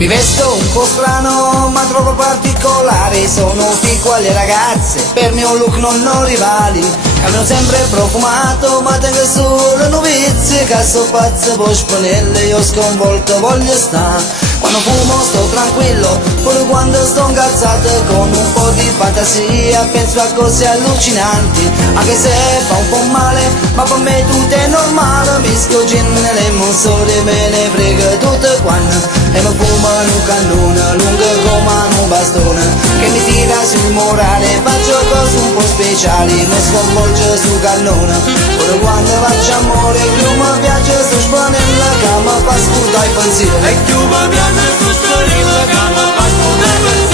Mi vesto un po' strano ma troppo particolare, sono fico alle ragazze, per me un look non ho rivali. Cammino sempre profumato ma tengo solo novizie, che so pazzo poi sponelle, io sconvolto voglio stare. Quando fumo sto tranquillo, pure quando sto incazzato, con un po' di fantasia penso a cose allucinanti. Anche se fa un po' male, ma per me tutto è normale. Mischio gin e lemon sole, me ne frega tutto quanto. E mi fumo un cannone, lungo come un bastone, che mi tira sul morale. Faccio cose un po' speciali, mi sconvolge sul cannone. Pure quando faccio amore, più mi piace sto spanella, che mi fa scordare i pensieri. E più mi piace sto spanella, che mi fa scordare i pensieri.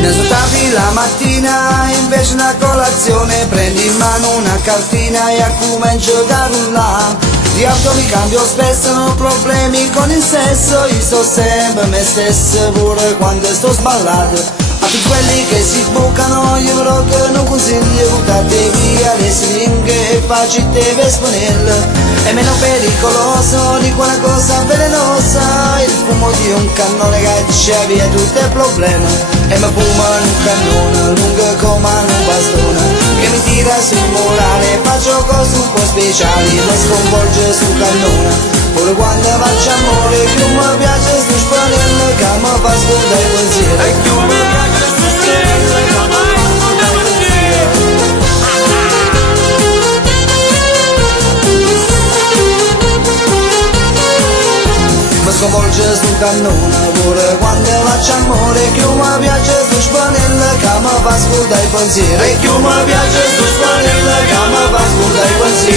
Ne sottavi la mattina, invece una colazione, prendi in mano una cartina e comincio a rullare. Di auto mi cambio spesso, ho problemi con il sesso, io sto sempre me stesso pure quando sto sballato. A tutti quelli che si bucano io però che non consiglio, buttate via le siringhe e facite vesponelle. È meno pericoloso di quella cosa velenosa, il fumo di un cannone caccia via tutti i problemi. E mi fumo un cannone lungo come un bastone, che mi tira sul morale. Faccio cose un po' speciali, mi sconvolge sul cannone. Pure quando faccio amore, più mi piace sto spanello, che mi fa scordare i pensieri. E più mi piace sto spanello, che mi fa scordare i pensieri. Mi sconvolge sul cannone, pure quando faccio amore, più mi piace sto spanello, che mi fa scordare i pensieri. E più mi piace sto spanello, che mi fa scordare i pensieri.